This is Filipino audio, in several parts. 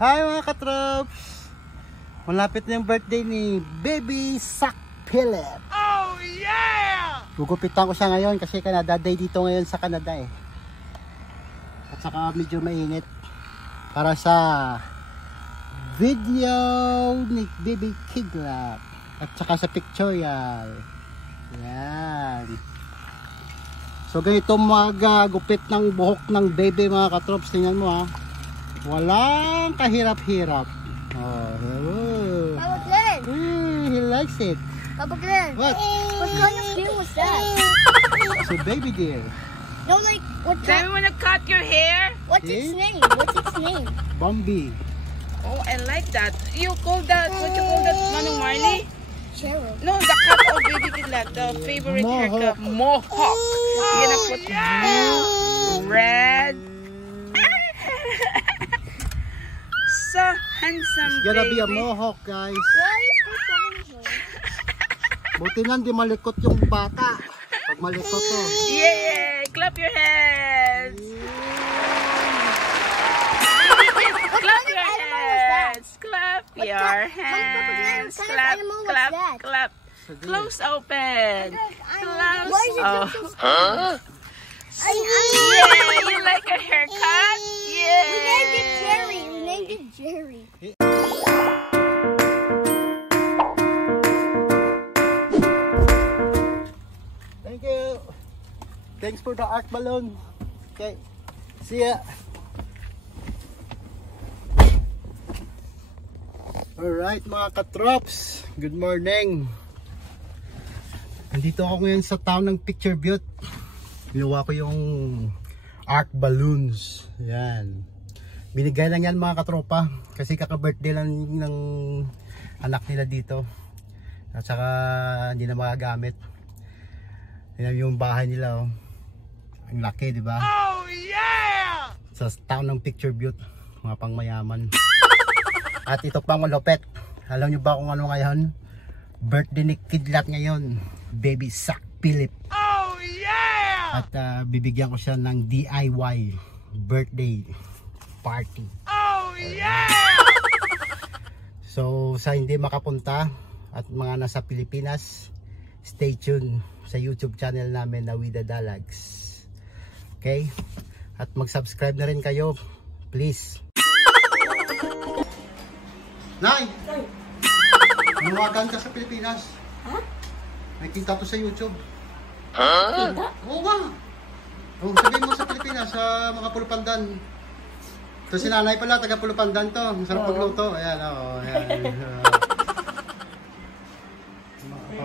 Hi mga katrops! Malapit na yung birthday ni Baby Sack Philip. Oh yeah! Gugupitan ko siya ngayon kasi Canada Day dito ngayon sa Canada eh. At saka medyo mainit. Para sa video ni Baby Kidlat. At saka sa pictorial. Yan. So ganito magagupit ng buhok ng baby mga katrops. Tingnan mo ha. Walang kahirap-hirap. Oh, hello. Papa Glenn. He likes it. Papa Glenn. What? What kind of skin was that? So baby dear. No, like what? Do you wanna cut your hair? What's its name? What's its name? Bambi. Oh, I like that. You call that, what you call that, Manong Marley? Cheryl. No, the cut of Baby Kidlat, the favorite haircut. Mohawk. You're gonna put blue, red. So handsome, It's gonna baby. be a mohawk guys. Why are you so funny? Buti lang di malikot yung bata. Pag malikot to. Yeah, clap your hands. Clap your hands. Clap your hands. What kind of Clap, animal was clap, that? clap. Close open. Close. Why is it Oh. so Yeah, you like a haircut? Yeah. We named it Jerry. We named it Jerry. Thank you. Thanks for the art balloon. Okay. See ya. Alright mga katrops. Good morning. Nandito ako ngayon sa town ng Picture Butte. Ginawa ko yung art balloons. Yan. Binigay lang yan mga katropa. Kasi kaka-birthday lang ng anak nila dito. At saka hindi na magagamit. Yan yung bahay nila. Oh. Ang laki, di ba? Oh yeah! Sa town ng Picture Butte. Mga pangmayaman. At ito pang malupit. Alam nyo ba kung ano ngayon? Birthday ni Kidlat ngayon. Baby Sack Philip. Oh yeah! At bibigyan ko siya ng DIY birthday party. Oh yeah! So sa hindi makapunta at mga nasa Pilipinas, stay tuned sa YouTube channel namin na With The Dalags. Okay? At mag-subscribe na rin kayo, please. Nay! Manuwagan ka sa Pilipinas. Ha? May kita to sa YouTube. Kita? Oo nga. Oh, sabihin mo sa Pilipinas, sa mga Pulupandan. Ito si nanay pala, taga Pulupandan to. Masarap magluto. Ayan, oh, ayan.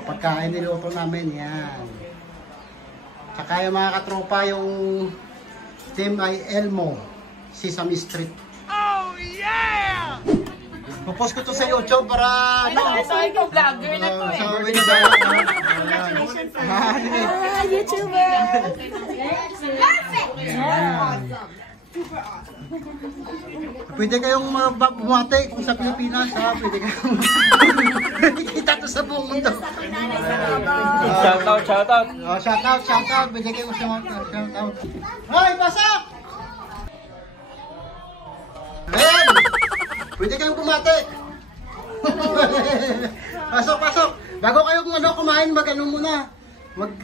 Pagkain niluto namin, yan. Saka yung mga katropa, yung team ay Elmo, Sesame Street. Oh yeah! Popost ko to sa YouTube para ano. So ikaw vlogger na to eh. Sa With The Dalags. YouTuber. Perfect. Pwede kayong bumati kung sa Pilipinas, ha? Pwede kayong kita to sa buong mundo. Shoutout, shoutout. Oh, shout out. Pwede kayong shout out. Hoy, pasok! Ayan! Pwede kayong bumati. Pasok. Bago kayong kumain, mag-ano muna.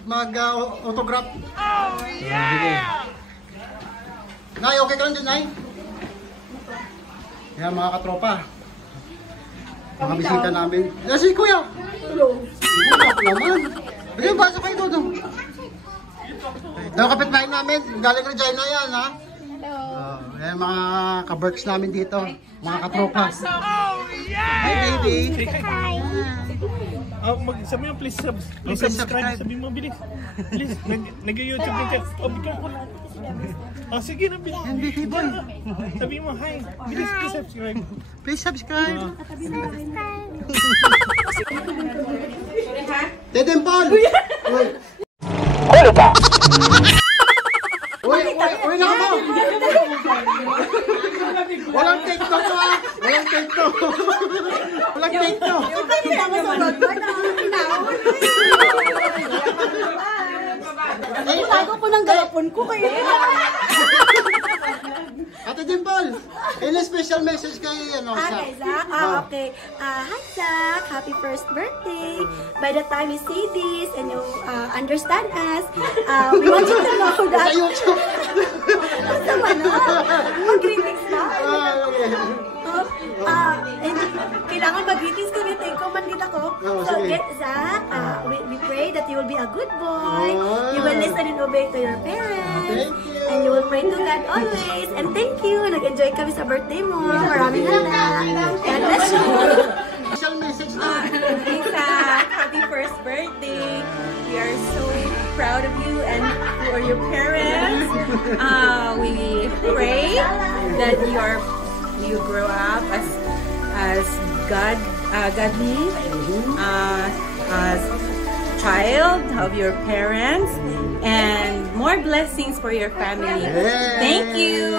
Mag-autograph. Oh yeah! Nay, okay ka lang dyan, Nay? Yan mga katropa. Mga bisita namin. Yan si Kuya! Hello! Kuya naman. Bigyan, basa kayo doon. Daw kapitbahay namin. Galing Regina yan, ha? Yan mga ka-berks namin dito. Mga katropa. Oh yeah! Hi, baby! Sabi mo, please subscribe. Sabi mo, bilis. Bilis, nag-YouTube din ka. Bigyan ko lang. Sige na, bilis. Yan, baby boy. Sabi mo, hi. Bilis, please subscribe. Please subscribe. Tedempol! Uy, naka mo! Walang take to, ha? Walang take to. Walang take to. Bago ko ng galapon ko kayo. Ate Dimple, any special message kay ano, Zach? Okay, Zach. Okay. Hi, Zach. Happy first birthday. By the time you see this and you understand us, we want you to know Sa that... YouTube. Naman na. Mag-greetings na. Okay. And kailangan mag-greetings kami. Thank you man din ako. Oh, So, sige. get Zach. We pray that you will be a good boy. You will listen and obey to your parents. Thank you. And you will pray to God always. And thank you. Nag-enjoy kami sa birthday mo. Maraming handa. God bless you. Special message na. Zach, happy first birthday. We are so proud of you and for your parents. We pray that you grow up as godly, as child of your parents, and more blessings for your family. Yay! Thank you.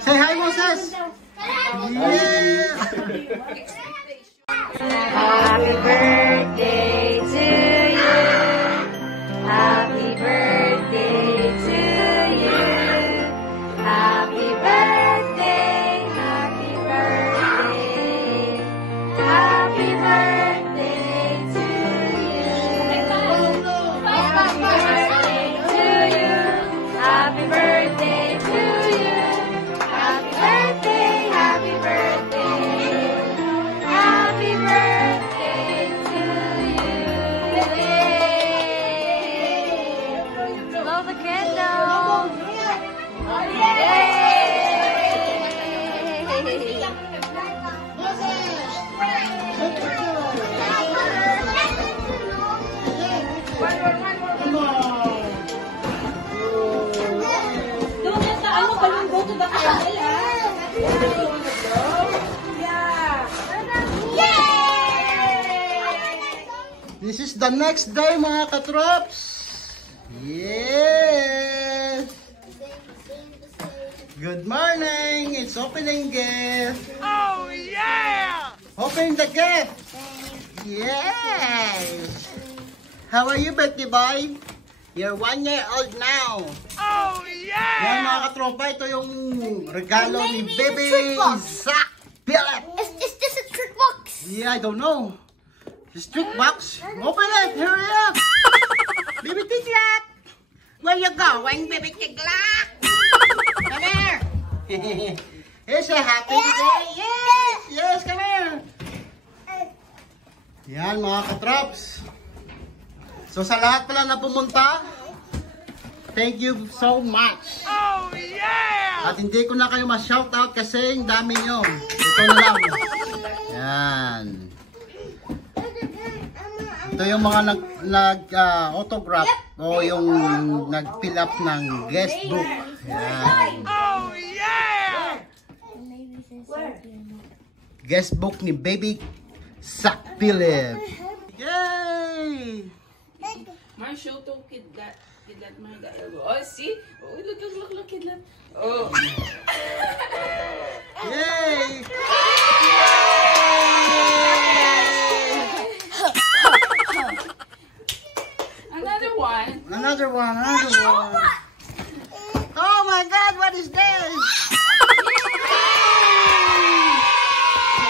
Say hi, Moses. Yeah. Happy birthday to you. Happy birthday to you. Happy birthday. Happy birthday. Happy birthday to you. Happy birthday to you. Happy birthday to you. Happy birthday. Happy birthday. Happy birthday to you. Blow the candle. This is the next day, mga katrops. Yes. Good morning. It's opening gift. Oh, yeah! Open the gift. Yes. How are you, birthday boy? You're 1 year old now. Oh, yeah! Yan, mga katropa, ito yung regalo ni Baby Zach Philip. Is this a trick box? Yeah, I don't know. The street box. Open it. Hurry up. Baby Tiglat. Where you going, Baby Tiglat? Come here. It's a happy day. Yes. Yes, come here. Yan, mga katrops. So, sa lahat pala na pumunta, thank you so much. Oh, yeah! At hindi ko na kayo ma-shoutout kasi yung dami nyo. Ito na lang. Yan. Ito yung mga nag-autograph o yung nag-fill up ng guest book. Yan. Oh, yeah! Guest book ni Baby Zach Philip. Yay! My show to kidlat my elbow. Oh, see? Oh, look, kidlat. Oh. Yay! Another one, another one. Oh my God, what is this?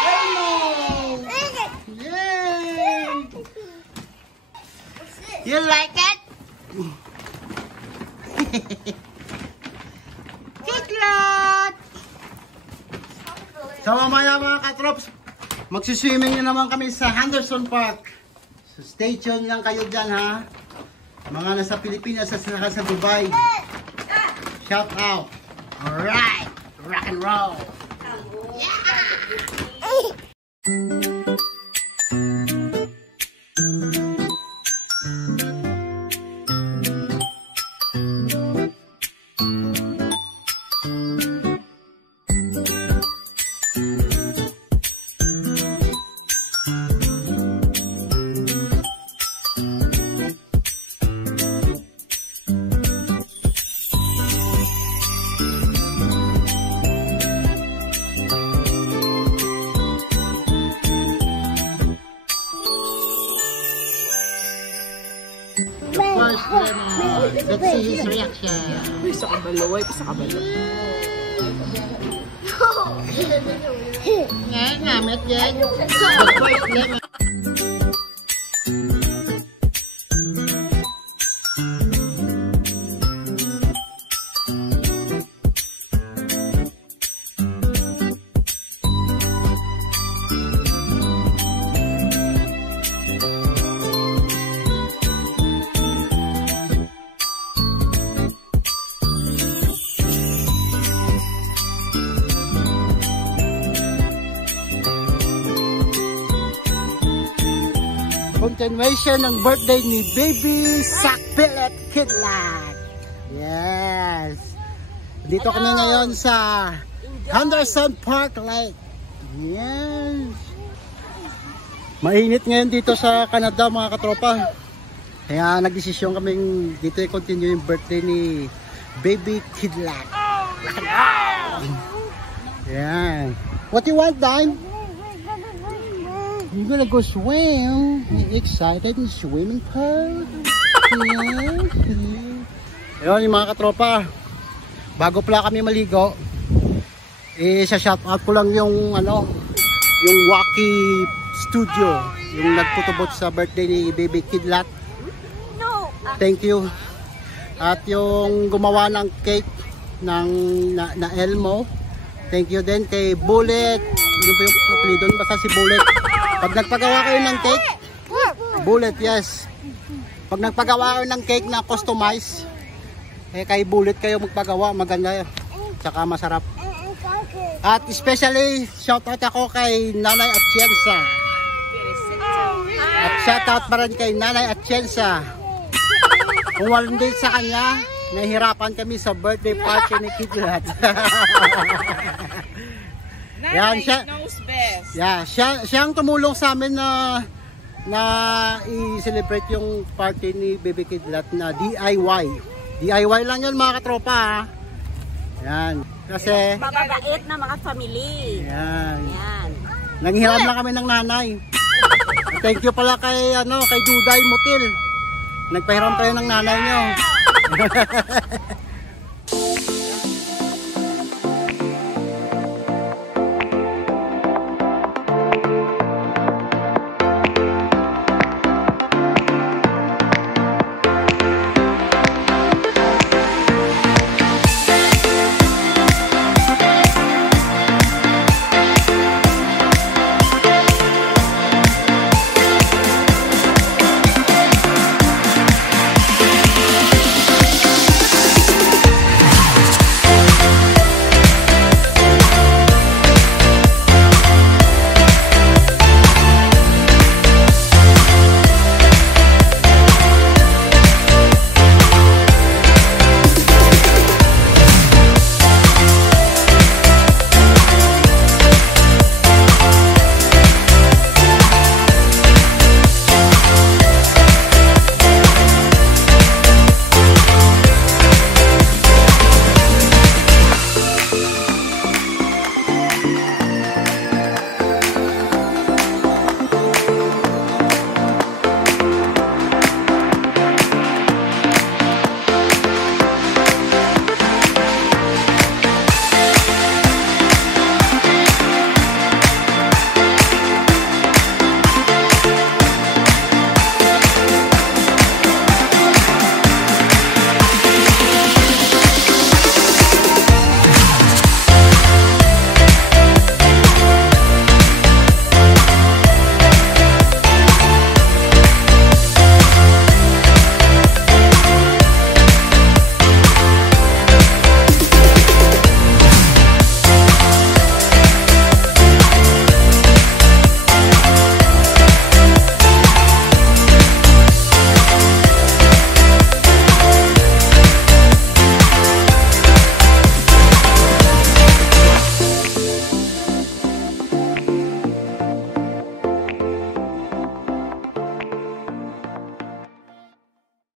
Rainbow! Yay! You like it? Kidlat! So mamaya mga katrops, magsiswimming na naman kami sa Henderson Park. So stay tuned lang kayo dyan ha. Mga nasa Pilipinas at saka sa Dubai. Shout out. Alright. Rock and roll. First lemon. Let's see his reaction. Isa kabalo, isa kabalo. Nga, namit yan. The first lemon. Continuation ng birthday ni Baby Sakpilit Kidlat. Yes. Dito kami ngayon sa Henderson Park Lake. Yes. Mainit ngayon dito sa Canada mga katropa. Kaya nagdesisyon kaming dito i-continue yung birthday ni Baby Kidlat. Yan. What do you want, Dime? You're gonna go swim. You excited in swimming pool? Yes. Ayun yung mga katropa. Bago pala kami maligo, sa-shout out ko lang yung yung Wacky Studio, yung nagputubot sa birthday ni Baby Kidlat. Thank you. At yung gumawa ng cake ng na Elmo. Thank you din kay Bullet. Ano ba yung apelido? Basta si Bullet. Pag nagpagawa kayo ng cake, Bullet, yes. Pag nagpagawa kayo ng cake na customize, kay Bullet kayo magpagawa, maganda, tsaka masarap. At especially, shoutout ako kay Nanay Atienza. At shoutout pa rin kay Nanay Atienza. Kung walang din sa kanya, nahihirapan kami sa birthday party ni Kidlat. Yan, siya knows best. Yeah, siya ang tumulong sa amin na i-celebrate yung party ni Baby Kidlat na DIY. DIY lang yun mga katropa ha. Yan. Kasi mababait na mga family. Yan. Yan. Nanghiram lang kami ng nanay. Thank you pala kay kay Duday Mutil. Nagpahiram kayo ng nanay nyo.